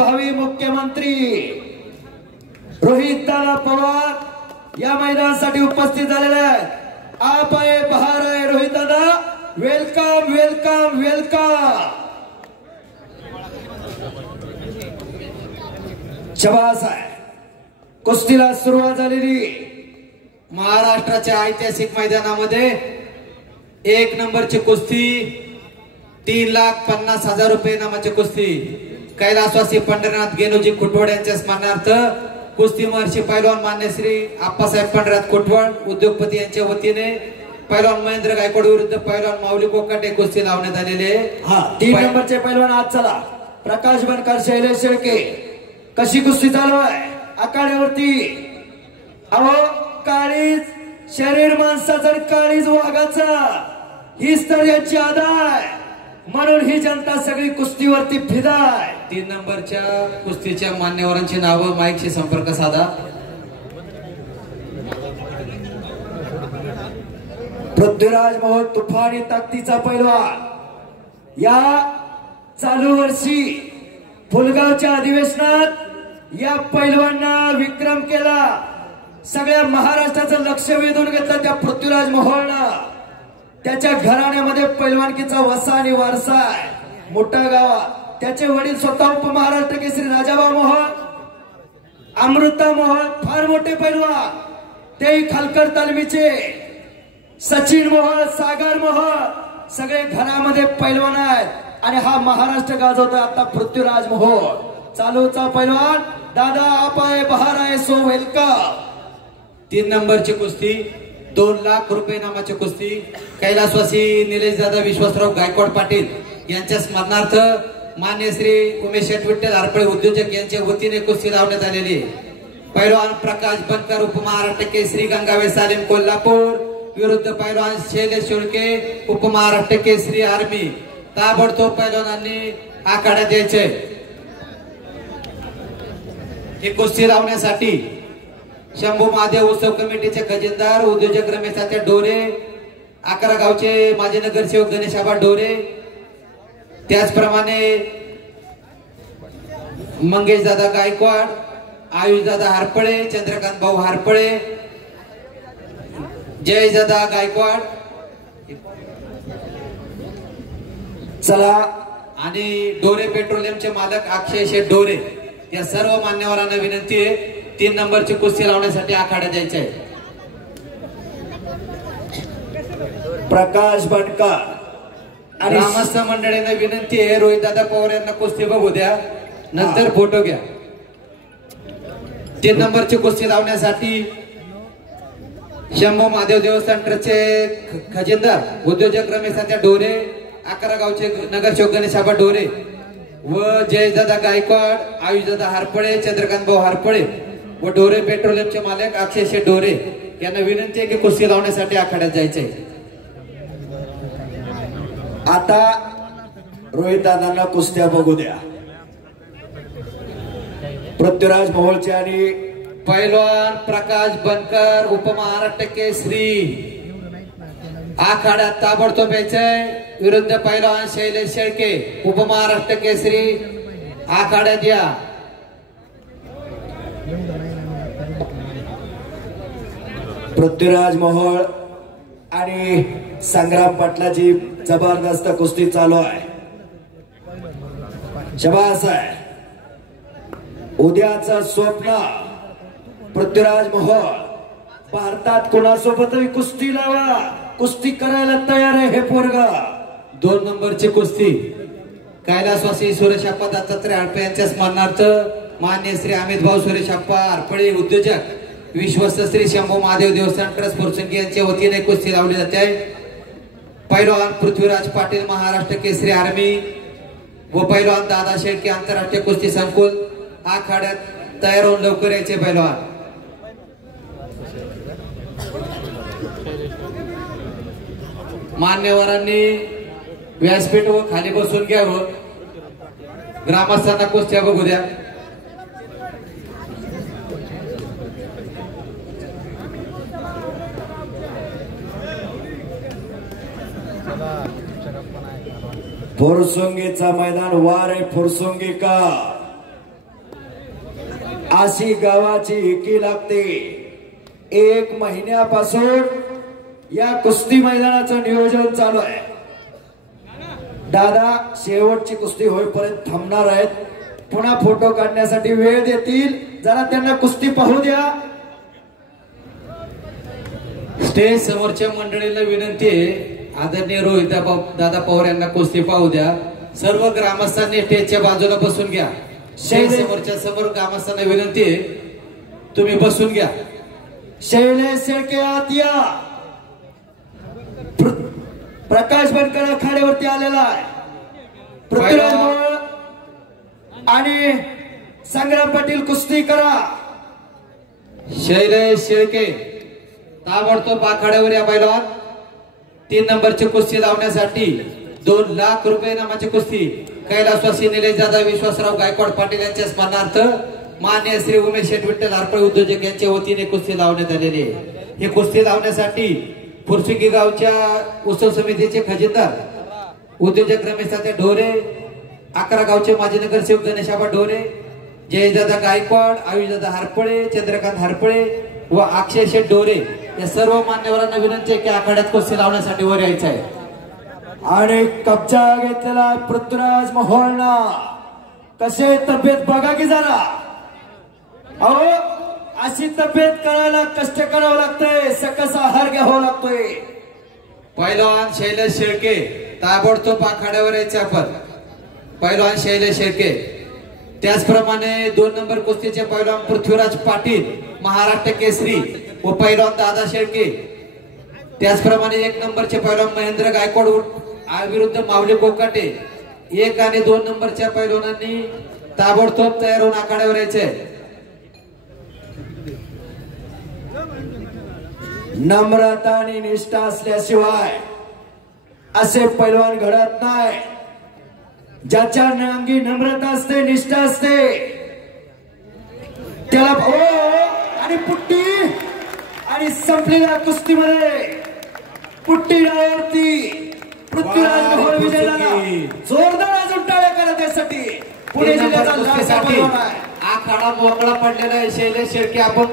भावी मुख्यमंत्री रोहितदादा पवार या मैदानासाठी उपस्थित झालेले आहेत। आप आहे बहार आहे रोहितदादा, वेलकम वेलकम वेलकम। शाबास आहे। कुस्तीला सुरुवात झालेली महाराष्ट्राच्या ऐतिहासिक मैदानामध्ये एक नंबरची कुस्ती 3,50,000 रुपये नामाची कुस्ती कैलासवासी पंढरीनाथ गेनोजी कुटवड यांच्या स्मरणार्थ कुस्ती महर्षी पैलवान मान्य श्री आप्पासाहेब पंढरीनाथ कुटवड उद्योगपती यांच्या वतीने पैलवान महेंद्र गायकवाड विरुद्ध पैलवान माऊली कोकाटे कुस्ती लावण्यात आलेले। 3 नंबरचे पैलवान आज चला प्रकाश बनकर, शैलेश शेळके। कशी कुस्ती चालू आहे आखाड्यावरती? अहो काळीज शरीर माणसाचं, काळीज वाघाचा, हीच तर याची अदा आहे, म्हणून ही जनता सगळी कुस्तीवरती फिदा आहे। 3 नंबरच्या कुस्तीच्या मान्यवरांची नावं माईकशी संपर्क साधा। पृथ्वीराज मोहोळ तुफानी ताकदीचा पैलवान या चालू वर्षी फुलगावच्या अधिवेशनात या पैलवांना विक्रम केला, सगळ्या महाराष्ट्राचं लक्ष वेधून घेतलं त्या पृथ्वीराज मोहोळनं। त्याच्या घराण्यामध्ये पैलवानकीचा वसा आणि वारसा आहे, मोठा गावा। त्याचे वडील स्वतः उपमहाराष्ट्र केसरी राजाभाऊ मोहोळ, अमृता मोहोळ फार मोठे पैलवान, तेही खालकर तालमीचे सचिन मोहोळ, सागर मोहोळ, सगळे घरामध्ये पैलवान आहेत आणि हा महाराष्ट्र गाजवतोय आता पृथ्वीराज मोहोळ। चालूचा पैलवान दादा आप आहे बहार आहे, सो वेलकम। 3 नंबरची कुस्ती 2 लाख रुपये नामाची कुस्ती कैलासवासी निलेश दादा विश्वासराव गायकवाड पाटील यांच्या स्मरणार्थ मान्य श्री उमेश शेठ विठ्ठल हरपळे उद्योजक यांच्या वतीने कुस्ती लावण्यात आलेली। पैलवान प्रकाश बनकर उपमहाराष्ट्र केसरी गंगावे सालेम कोल्हापूर विरुद्ध पैलवान शैलेश शेळके उपमहाराष्ट्र केसरी आर्मी। ताबडतोब पैलवानांनी आखाड्यात यायचे। ही कुस्ती लावण्यासाठी शंभू महादेव उत्सव कमिटीचे खजिनदार उद्योजक रमेश तात्या डोरे, 11 गावचे माजी नगरसेवक गणेश आबा डोरे, त्याचप्रमाणे मंगेश दादा गायकवाड, आयुष दादा हरपळे, चंद्रकांत भाऊ हरपळे, जय दादा गायकवाड चला आणि डोरे पेट्रोलियमचे मालक अक्षय शेठ डोरे या सर्व मान्यवरांना विनंती आहे 3 नंबरची कुस्ती लावण्यासाठी आखाड्यात जायचे आहे। प्रकाश बनकर आणि ग्रामस्थ मंडळींना विनंती आहे रोहित दादा पवार यांना कुस्ती बघू द्या, नंतर फोटो घ्या। 3 नंबरची कुस्ती लावण्यासाठी शंभू महादेव देवस्थान ट्रस्टचे खजिनदार उद्योजक रमेश तात्या डोरे, 11 गावचे नगरसेवक गणेश आबा डोरे व जयदादा गायकवाड, आयुषदादा हरपळे, चंद्रकांत भाऊ हरपळे व डोरे पेट्रोलियमचे मालक अक्षय शेठ डोरे यांना विनंती आहे की कुस्ती लावण्यासाठी आखाड्यात जायचंय। आता रोहित दादांना कुस्त्या बघू द्या। पृथ्वीराज मोहोळचे आणि पैलवान प्रकाश बनकर उपमहाराष्ट्र केसरी आखाड्यात ताबडतोब यायचंय विरुद्ध पैलवान शैलेश शेळके उपमहाराष्ट्र केसरी आखाड्यात या। पृथ्वीराज मोहोळ आणि संग्राम पाटलाची जबरदस्त कुस्ती चालू आहे। शाबास आहे। उद्याचं स्वप्न पृथ्वीराज मोहोळ भारतात कोणासोबतही कुस्ती लावा, कुस्ती करायला तयार आहे हे पोरगा। 2 नंबरची कुस्ती कैलासवासी सुरेशप्पा दत्तात्रय हरपळे यांच्या स्मरणार्थ मान्य श्री अमित भाऊ सुरेशप्पा हरपळे उद्योजक विश्वस्त श्री शंभू महादेव देवस्थान ट्रस्ट फुरसंगी यांच्या वतीने कुस्ती लावली जाते। पैलवान पृथ्वीराज पाटील महाराष्ट्र केसरी आर्मी व पैलवान दादा शेळके आंतरराष्ट्रीय कुस्ती संकुल आखाड्यात तयार होऊन लवकर यायचे। पैलवान मान्यवरांनी व्यासपीठ व खाली बसून घ्यावं, ग्रामस्थांना कुस्त्या बघू द्या। फुरसुंगीचा मैदान वार आहे फुरसुंगी का अशी गावाची एकी लागते. 1 महिन्यापासून या कुस्ती मैदानाचं नियोजन चालू आहे. दादा शेवटची कुस्ती होईपर्यंत थांबणार आहेत. पुन्हा फोटो काढण्यासाठी वेळ देतील. जरा त्यांना कुस्ती पाहू द्या. स्टेज समोरच्या मंडळीला विनंती आहे, आदरणीय रोहित दादा पवार यांना कुस्ती पाहू द्या. सर्व ग्रामस्थांनी स्टेजच्या बाजूला बसून घ्या. स्टेज समोरच्या समोर ग्रामस्थांना विनंती आहे, तुम्ही बसून घ्या. शैलेश शेळके आत या. प्रकाश बनकर आखाड्यावरती आलेला आहे. पृथ्वीराज मोहोळ आणि संग्राम पाटील कुस्ती करा. शैलेश शेळके ताबडतोब आखाड्यावर या. पहिलवान 3 नंबरची कुस्ती लावण्यासाठी 2 लाख रुपये नामाची कुस्ती कैलासवासी निलेश दादा विश्वासराव गायकवाड पाटील यांच्या स्मरणार्थ मान्य श्री उमेश शेठ विठ्ठल हरपळे उद्योजक यांच्या वतीने कुस्ती लावण्यात आलेली आहे. ही कुस्ती लावण्यासाठी फुरसुकी गावच्या उत्सव समितीचे खजिनदार उद्योजक रमेश तात्या ढोरे, 11 गावचे माजी नगरसेवक गणेशाबा ढोरे, जयदादा गायकवाड, आयुषदादा हरपळे, चंद्रकांत हरपळे व अक्षय शेठ ढोरे या सर्व मान्यवरांना विनंती आहे की आखाड्यात कुस्ती लावण्यासाठी वर यायचं आहे. आणि कब्जा घेतलेला पृथ्वीराज मोहोळना. कसे तब्येत बघा की जरा. अहो अशी तब्येत करायला कष्ट करावं लागतंय. सकस आहार घ्यावा लागतोय. पहिलवान शैलेश शेळके ताबडतोब आखाड्यावर यायचे आपण. पहिलवान शैलेश शेळके. त्याचप्रमाणे 2 नंबर कुस्तीचे पहिलवान पृथ्वीराज पाटील महाराष्ट्र केसरी व पहिलवान दादा शेळके. त्याचप्रमाणे 1 नंबरचे पहिलवान महेंद्र गायकवाड विरुद्ध माऊली कोकाटे. 1 आणि 2 नंबरच्या पहिलवानांनी ताबडतोब तयार होऊन आखाड्यावर यायचे. नम्रता आणि निष्ठा असल्याशिवाय असे पैलवान घडत नाही. ज्याच्या अंगी नम्रता असते, निष्ठा असते त्याला आणि पुट्टी आणि संपलेल्या कुस्तीमध्ये पुट्टी डायवरती पृथ्वीराज मोहोळ विजय झाला. जोरदार अजून टाळ्या करा त्यासाठी. पुणे जिल्ह्याचा आखाडा मोकळा पडलेला आहे. शैलेश शेळके आपण